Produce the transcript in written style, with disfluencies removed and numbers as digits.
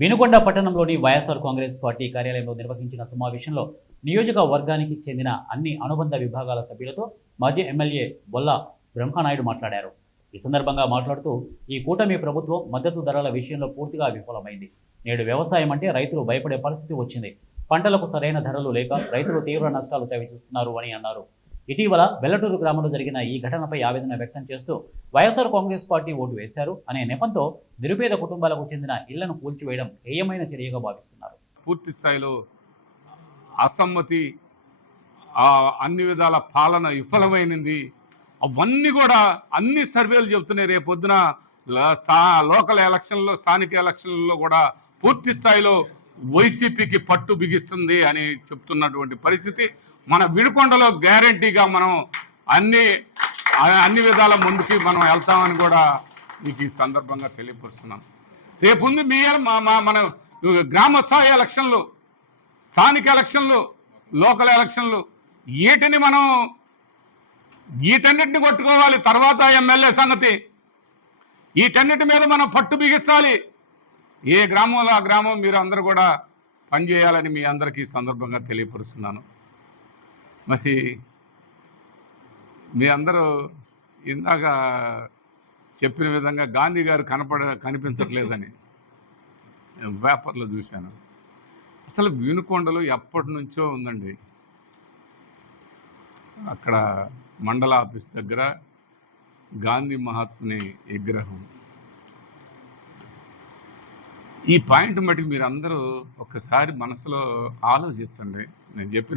వినుకొండ పట్టణంలోని వైఎస్ఆర్ కాంగ్రెస్ పార్టీ కార్యాలయంలో నిర్వహించిన సమావేశంలో నియోజకవర్గానికి చెందిన అన్ని అనుబంధ విభాగాల సభ్యులతో మాజీ ఎమ్మెల్యే బొల్ల బ్రహ్మనాయుడు మాట్లాడారు. ఈ సందర్భంగా మాట్లాడుతూ ఈ కూటమి ప్రభుత్వం మద్దతు ధరల విషయంలో పూర్తిగా విఫలమైంది. నేడు వ్యవసాయం అంటే రైతులు భయపడే పరిస్థితి వచ్చింది. పంటలకు సరైన ధరలు లేక రైతులు తీవ్ర నష్టాలు చవిచూస్తున్నారు అని అన్నారు. ఇటీవల వెల్లటూరు గ్రామంలో జరిగిన ఈ ఘటనపై ఆవేదన వ్యక్తం చేస్తూ వైఎస్ఆర్ కాంగ్రెస్ పార్టీ ఓటు వేశారు అనే నెపంతో నిరుపేద కుటుంబాలకు చెందిన ఇళ్లను కూల్చివేయడం హేయమైన చర్యగా భావిస్తున్నారు. పూర్తి స్థాయిలో అసమ్మతి, అన్ని విధాల పాలన విఫలమైనది. అవన్నీ కూడా అన్ని సర్వేలు చెబుతున్నాయి. రేపొద్దున లోకల్ ఎలక్షన్లో, స్థానిక ఎలక్షన్లలో కూడా పూర్తి స్థాయిలో వైసీపీకి పట్టు బిగిస్తుంది అని చెప్తున్నటువంటి పరిస్థితి. మన వినుకొండలో గ్యారంటీగా మనం అన్ని విధాల ముందుకి మనం వెళ్తామని కూడా మీకు ఈ సందర్భంగా తెలియపరుస్తున్నాం. రేపుంది మన గ్రామ స్థాయి ఎలక్షన్లు, స్థానిక ఎలక్షన్లు, లోకల్ ఎలక్షన్లు, వీటన్నిటిని కొట్టుకోవాలి. తర్వాత ఎమ్మెల్యే సంగతి, వీటన్నిటి మీద మనం పట్టు బిగించాలి. ఏ గ్రామంలో ఆ గ్రామం మీరు అందరూ కూడా పనిచేయాలని మీ అందరికీ సందర్భంగా తెలియపరుస్తున్నాను. మరి మీ అందరూ ఇందాక చెప్పిన విధంగా గాంధీ గారు కనిపించట్లేదని పేపర్లో చూశాను. అసలు వినుకొండలో ఎప్పటి నుంచో ఉందండి. అక్కడ మండల ఆఫీస్ దగ్గర గాంధీ మహాత్ముని విగ్రహం. ఈ పాయింట్ మటుకు మీరు అందరూ ఒక్కసారి మనసులో ఆలోచించండి. నేను చెప్పిన